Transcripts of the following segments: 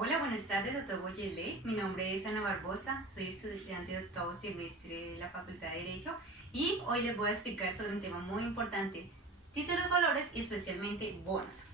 Hola, buenas tardes, doctor Boyele. Mi nombre es Ana Barbosa, soy estudiante de octavo semestre de la Facultad de Derecho y hoy les voy a explicar sobre un tema muy importante, títulos, valores y especialmente bonos.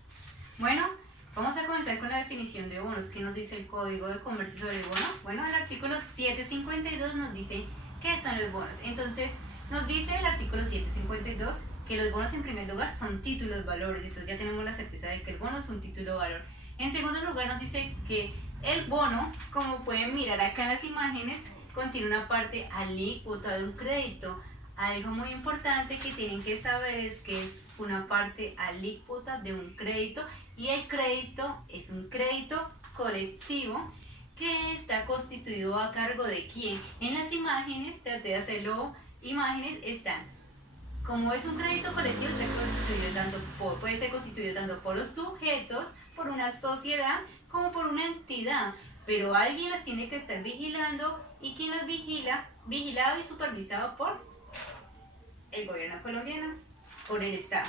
Bueno, vamos a comenzar con la definición de bonos. ¿Qué nos dice el Código de Comercio sobre el bono? Bueno, el artículo 752 nos dice qué son los bonos. Entonces, nos dice el artículo 752 que los bonos en primer lugar son títulos, valores. Entonces ya tenemos la certeza de que el bono es un título o valor. En segundo lugar nos dice que el bono, como pueden mirar acá en las imágenes, contiene una parte alícuota de un crédito. Algo muy importante que tienen que saber es que es una parte alícuota de un crédito y el crédito es un crédito colectivo que está constituido a cargo de quién. En las imágenes, traté de hacerlo, imágenes están. Como es un crédito colectivo, puede ser constituido tanto por los sujetos, por una sociedad, como por una entidad. Pero alguien las tiene que estar vigilando, y quien las vigila, vigilado y supervisado por el gobierno colombiano, por el Estado.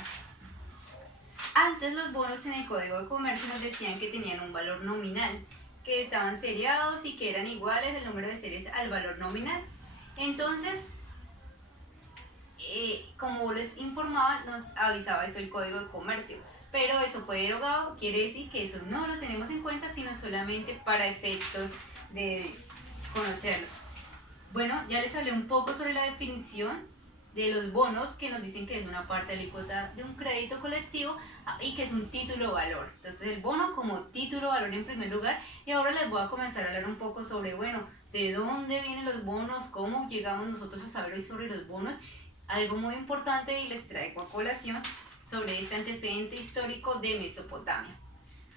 Antes los bonos en el Código de Comercio nos decían que tenían un valor nominal, que estaban seriados y que eran iguales el número de series al valor nominal. Entonces, como les informaba, nos avisaba eso el Código de Comercio, pero eso fue derogado. Quiere decir que eso no lo tenemos en cuenta, sino solamente para efectos de conocerlo. Bueno, ya les hablé un poco sobre la definición de los bonos, que nos dicen que es una parte alícuota de un crédito colectivo y que es un título o valor. Entonces el bono como título o valor en primer lugar, y ahora les voy a comenzar a hablar un poco sobre, bueno, de dónde vienen los bonos, cómo llegamos nosotros a saber hoy sobre los bonos. Algo muy importante, y les traigo a colación sobre este antecedente histórico de Mesopotamia.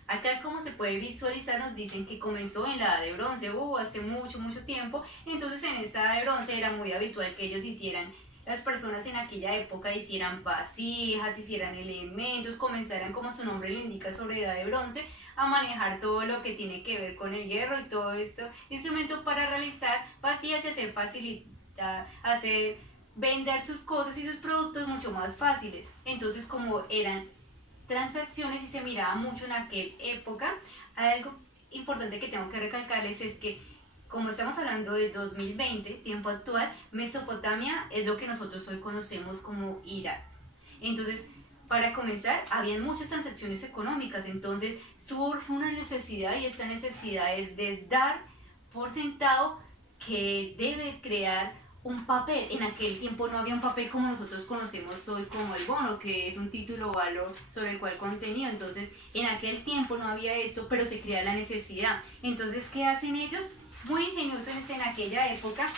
Acá, como se puede visualizar, nos dicen que comenzó en la Edad de Bronce, hace mucho tiempo. Entonces en esa Edad de Bronce era muy habitual que ellos hicieran, las personas en aquella época hicieran vasijas, hicieran elementos, comenzaran, como su nombre le indica, sobre Edad de Bronce, a manejar todo lo que tiene que ver con el hierro y todo esto, instrumento para realizar vasijas y vender sus cosas y sus productos mucho más fáciles. Entonces, como eran transacciones y se miraba mucho en aquella época, algo importante que tengo que recalcarles es que, como estamos hablando de 2020, tiempo actual, Mesopotamia es lo que nosotros hoy conocemos como Irak. Entonces, para comenzar, habían muchas transacciones económicas. Entonces surge una necesidad, y esta necesidad es de dar por sentado que debe crear un papel. En aquel tiempo no había un papel como nosotros conocemos hoy como el bono, que es un título o valor sobre el cual contenido. Entonces en aquel tiempo no había esto, pero se crea la necesidad. Entonces, ¿qué hacen ellos? Muy ingeniosos en aquella época.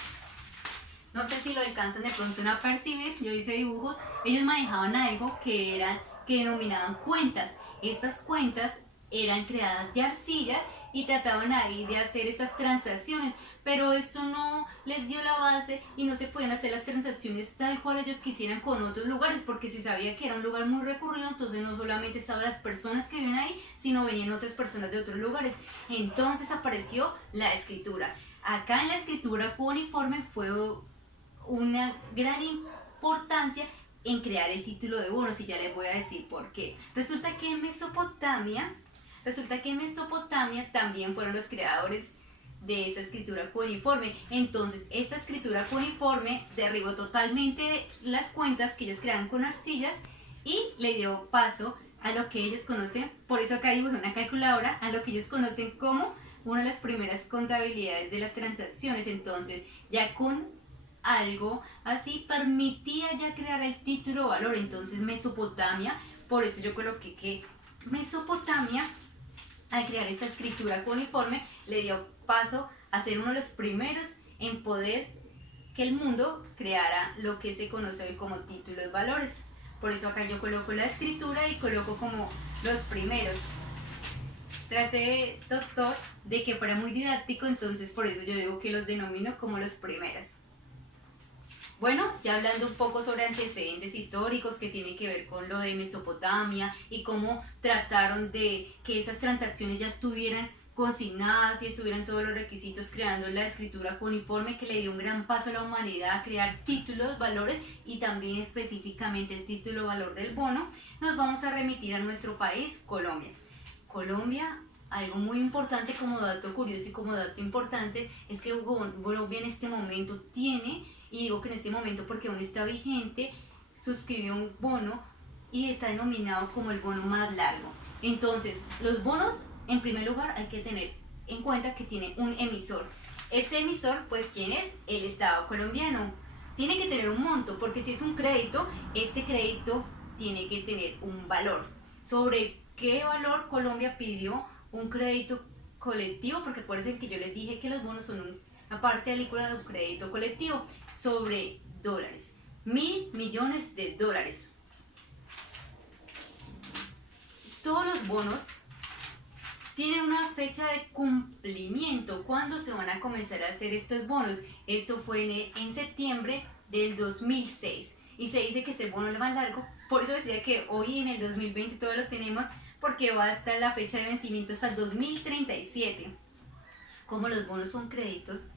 No sé si lo alcanzan de pronto a percibir, yo hice dibujos. Ellos manejaban algo que denominaban cuentas. Estas cuentas eran creadas de arcilla y trataban ahí de hacer esas transacciones, pero esto no les dio la base y no se podían hacer las transacciones tal cual ellos quisieran con otros lugares, porque se sabía que era un lugar muy recurrido. Entonces no solamente estaban las personas que viven ahí, sino venían otras personas de otros lugares. Entonces apareció la escritura. Acá en la escritura cuneiforme fue una gran importancia en crear el título de bonos, y ya les voy a decir por qué. Resulta que en Mesopotamia también fueron los creadores de esa escritura cuneiforme. Entonces esta escritura cuneiforme derribó totalmente las cuentas que ellos creaban con arcillas y le dio paso a lo que ellos conocen, por eso acá dibujé una calculadora, a lo que ellos conocen como una de las primeras contabilidades de las transacciones. Entonces ya con algo así permitía ya crear el título o valor. Entonces Mesopotamia, por eso yo coloqué que Mesopotamia, al crear esta escritura cuneiforme, le dio paso a ser uno de los primeros en poder que el mundo creara lo que se conoce hoy como títulos y valores. Por eso acá yo coloco la escritura y coloco como los primeros. Traté, doctor, de que fuera muy didáctico, entonces por eso yo digo que los denomino como los primeros. Bueno, ya hablando un poco sobre antecedentes históricos que tienen que ver con lo de Mesopotamia y cómo trataron de que esas transacciones ya estuvieran consignadas y estuvieran todos los requisitos, creando la escritura cuneiforme que le dio un gran paso a la humanidad a crear títulos, valores y también específicamente el título valor del bono. Nos vamos a remitir a nuestro país, Colombia. Colombia algo muy importante como dato curioso y como dato importante es que Colombia en este momento tiene, y digo que en este momento porque aún está vigente, suscribió un bono y está denominado como el bono más largo. Entonces, los bonos, en primer lugar, hay que tener en cuenta que tiene un emisor. Este emisor, pues, ¿quién es? El Estado colombiano. Tiene que tener un monto, porque si es un crédito, este crédito tiene que tener un valor. ¿Sobre qué valor Colombia pidió un crédito colectivo? Porque acuérdense que yo les dije que los bonos son una parte alícuota de un crédito colectivo sobre dólares. 1.000 millones de dólares. Todos los bonos tienen una fecha de cumplimiento. ¿Cuándo se van a comenzar a hacer estos bonos? Esto fue en septiembre del 2006 y se dice que es el bono más largo. Por eso decía que hoy en el 2020 todavía lo tenemos, porque va hasta la fecha de vencimiento hasta el 2037. Como los bonos son créditos,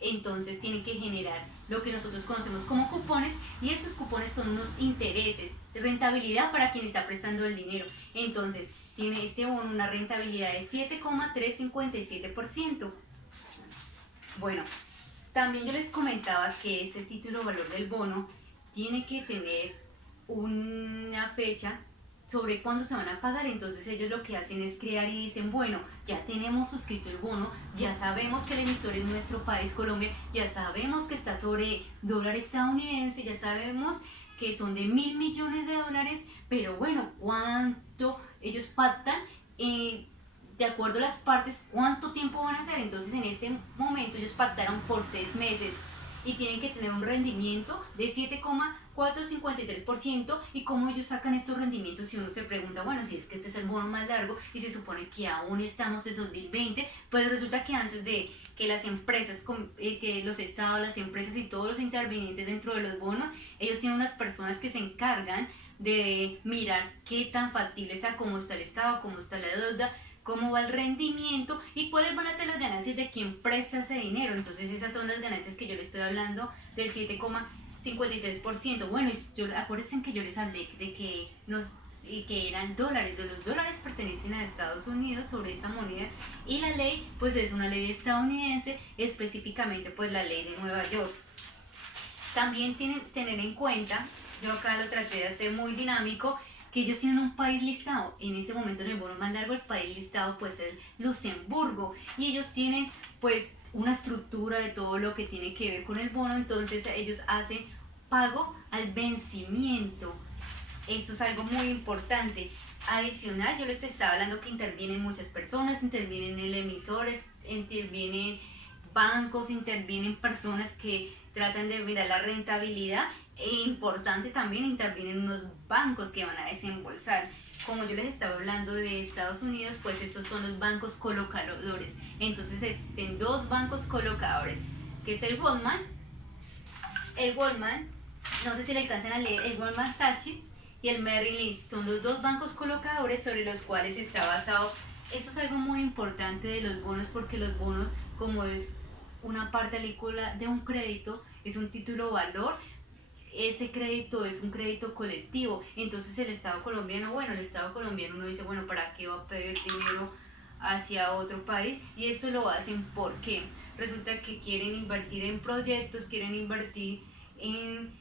entonces tienen que generar lo que nosotros conocemos como cupones, y estos cupones son unos intereses de rentabilidad para quien está prestando el dinero. Entonces tiene este bono una rentabilidad de 7,357%. Bueno, también yo les comentaba que este título valor del bono tiene que tener una fecha sobre cuándo se van a pagar. Entonces ellos lo que hacen es crear y dicen, bueno, ya tenemos suscrito el bono, ya sabemos que el emisor es nuestro país, Colombia, ya sabemos que está sobre dólar estadounidense, ya sabemos que son de 1.000 millones de dólares, pero bueno, ¿cuánto ellos pactan? De acuerdo a las partes, ¿cuánto tiempo van a hacer? Entonces en este momento ellos pactaron por 6 meses y tienen que tener un rendimiento de 7,453%. ¿Y cómo ellos sacan estos rendimientos? Si uno se pregunta, bueno, si es que este es el bono más largo y se supone que aún estamos en 2020, pues resulta que antes de que las empresas, que los estados, las empresas y todos los intervinientes dentro de los bonos, ellos tienen unas personas que se encargan de mirar qué tan factible está, cómo está el estado, cómo está la deuda, cómo va el rendimiento y cuáles van a ser las ganancias de quien presta ese dinero. Entonces esas son las ganancias que yo le estoy hablando del 7,53%. Bueno, acuérdense que yo les hablé de que eran dólares, de los dólares pertenecen a Estados Unidos sobre esa moneda, y la ley pues es una ley estadounidense, específicamente pues la ley de Nueva York. También tienen que tener en cuenta, yo acá lo traté de hacer muy dinámico, que ellos tienen un país listado. En este momento en el bono más largo el país listado pues es Luxemburgo, y ellos tienen pues una estructura de todo lo que tiene que ver con el bono. Entonces ellos hacen pago al vencimiento. Esto es algo muy importante. Adicional, yo les estaba hablando que intervienen muchas personas, intervienen el emisores, intervienen bancos, intervienen personas que tratan de mirar la rentabilidad, e importante también, intervienen unos bancos que van a desembolsar. Como yo les estaba hablando de Estados Unidos, pues estos son los bancos colocadores. Entonces existen dos bancos colocadores, que es el Goldman, no sé si le alcanzan a leer, el Goldman Sachs y el Merrill Lynch. Son los dos bancos colocadores sobre los cuales está basado. Eso es algo muy importante de los bonos, porque los bonos, como es una parte alícuota de un crédito, es un título valor. Este crédito es un crédito colectivo. Entonces el Estado colombiano uno dice, bueno, ¿para qué va a pedir dinero hacia otro país? Y esto lo hacen porque resulta que quieren invertir en proyectos, quieren invertir en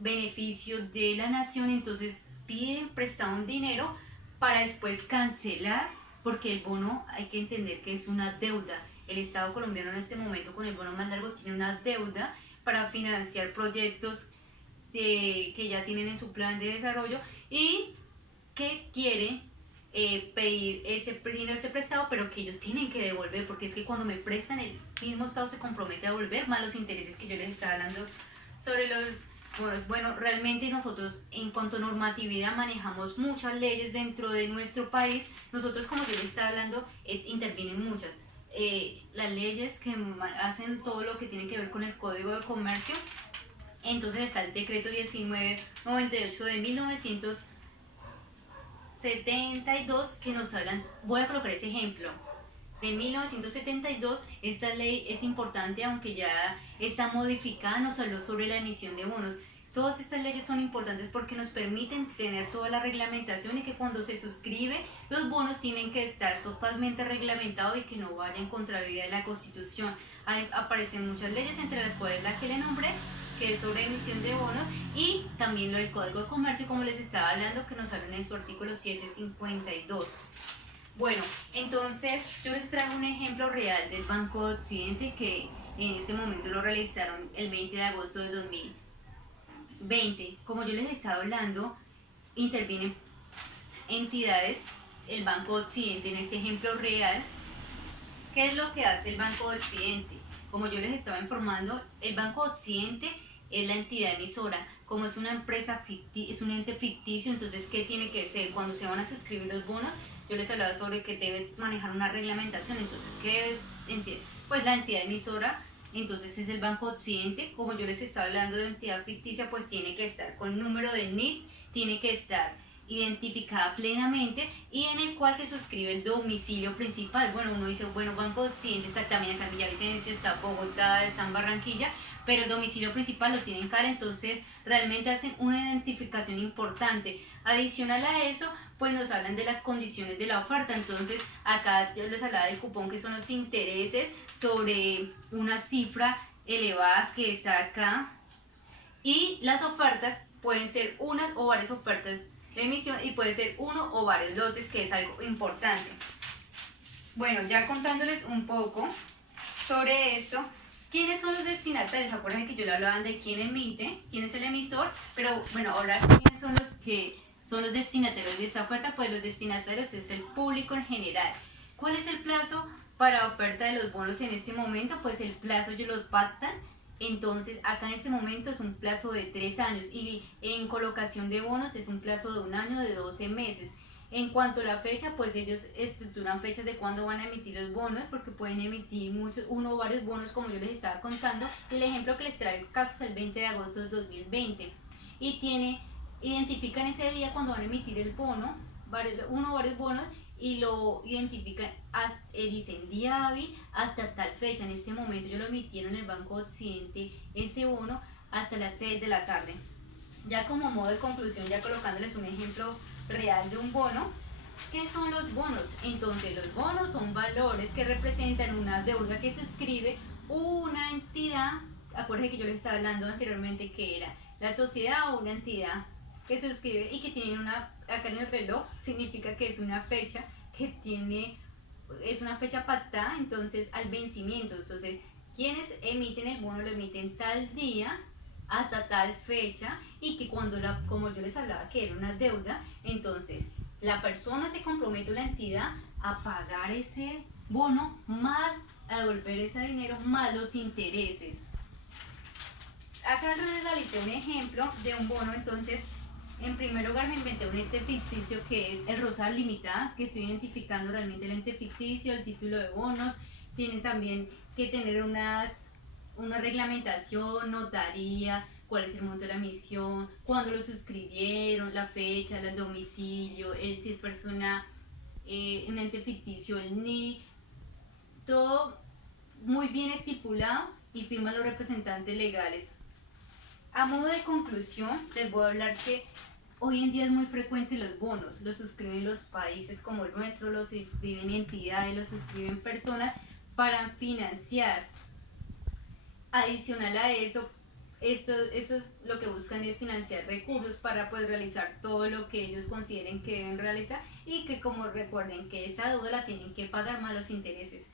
beneficios de la nación. Entonces piden prestado un dinero para después cancelar, porque el bono, hay que entender que es una deuda. El Estado colombiano en este momento con el bono más largo tiene una deuda para financiar proyectos que ya tienen en su plan de desarrollo, y que quieren pedir ese prestado, pero que ellos tienen que devolver, porque es que cuando me prestan el mismo Estado se compromete a devolver más los intereses que yo les estaba hablando sobre los bonos. Bueno, realmente nosotros en cuanto a normatividad manejamos muchas leyes dentro de nuestro país. Nosotros, como yo les estaba hablando, intervienen muchas. Las leyes que hacen todo lo que tiene que ver con el Código de Comercio. Entonces está el decreto 1998 de 1972 que nos hablan. Voy a colocar ese ejemplo de 1972. Esta ley es importante, aunque ya está modificada. Nos habló sobre la emisión de bonos. Todas estas leyes son importantes porque nos permiten tener toda la reglamentación y que cuando se suscribe los bonos tienen que estar totalmente reglamentados y que no vaya en contravía de la Constitución. Ahí aparecen muchas leyes, entre las cuales la que le nombré, que es sobre emisión de bonos, y también lo del Código de Comercio, como les estaba hablando, que nos habla en su artículo 752. Bueno, entonces yo les traigo un ejemplo real del Banco de Occidente que en este momento lo realizaron el 20 de agosto de 2020. Como yo les estaba hablando, intervienen entidades, el Banco de Occidente en este ejemplo real. ¿Qué es lo que hace el Banco de Occidente? Como yo les estaba informando, el Banco de Occidente es la entidad emisora. Como es una empresa es un ente ficticio, entonces ¿qué tiene que ser? Cuando se van a suscribir los bonos, yo les hablaba sobre que debe manejar una reglamentación, entonces ¿qué? Pues la entidad emisora, entonces es el Banco Occidente. Como yo les estaba hablando de entidad ficticia, pues tiene que estar con número de NIT, tiene que estar identificada plenamente y en el cual se suscribe el domicilio principal. Bueno, uno dice, bueno, Banco Occidente está también acá en Villavicencio, está en Bogotá, está en Barranquilla, pero el domicilio principal lo tienen Cali, entonces realmente hacen una identificación importante. Adicional a eso, pues nos hablan de las condiciones de la oferta. Entonces acá yo les hablaba del cupón, que son los intereses sobre una cifra elevada que está acá, y las ofertas pueden ser unas o varias ofertas de emisión y puede ser uno o varios lotes, que es algo importante. Bueno, ya contándoles un poco sobre esto, ¿quiénes son los destinatarios? Acuérdense que yo le hablaba de quién emite, quién es el emisor, pero bueno, ahora quiénes son los que son los destinatarios de esta oferta. Pues los destinatarios es el público en general. ¿Cuál es el plazo para oferta de los bonos en este momento? Pues el plazo ellos lo pactan. Entonces acá en este momento es un plazo de 3 años y en colocación de bonos es un plazo de 1 año, de 12 meses. En cuanto a la fecha, pues ellos estructuran fechas de cuándo van a emitir los bonos, porque pueden emitir uno o varios bonos, como yo les estaba contando. El ejemplo que les traigo caso es el 20 de agosto de 2020 y identifican ese día cuando van a emitir el bono, uno o varios bonos, y lo identifican, dicen día hábil hasta tal fecha. En este momento yo lo emitieron en el Banco Occidente, este bono, hasta las 6 de la tarde. Ya como modo de conclusión, ya colocándoles un ejemplo real de un bono, ¿qué son los bonos? Entonces los bonos son valores que representan una deuda que suscribe una entidad. Acuérdense que yo les estaba hablando anteriormente que era la sociedad o una entidad que suscribe y que tiene acá en el reloj significa que es una fecha es una fecha pactada, entonces al vencimiento. Entonces quienes emiten el bono lo emiten tal día hasta tal fecha, y que como yo les hablaba que era una deuda, entonces la persona se compromete, la entidad, a pagar ese bono más a devolver ese dinero más los intereses. Acá les realicé un ejemplo de un bono. Entonces en primer lugar me inventé un ente ficticio que es el Rosal Limitada, que estoy identificando realmente el ente ficticio, el título de bonos. Tienen también que tener una reglamentación, notaría, cuál es el monto de la emisión, cuándo lo suscribieron, la fecha, el domicilio, si es persona, un ente ficticio, el NI, todo muy bien estipulado y firman los representantes legales. A modo de conclusión, les voy a hablar que hoy en día es muy frecuente los bonos, los suscriben los países como el nuestro, los suscriben entidades, los suscriben personas para financiar. Adicional a eso, esto lo que buscan es financiar recursos para pues realizar todo lo que ellos consideren que deben realizar, y que como recuerden que esta deuda la tienen que pagar más los intereses.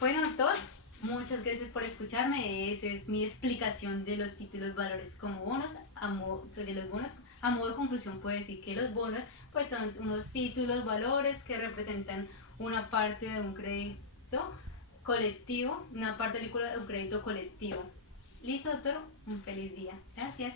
Bueno, doctor, muchas gracias por escucharme. Esa es mi explicación de los títulos, valores como bonos. A modo de conclusión puedo decir que los bonos pues son unos títulos, valores que representan una parte de un crédito colectivo, una parte de un crédito colectivo. Listo, doctor, un feliz día. Gracias.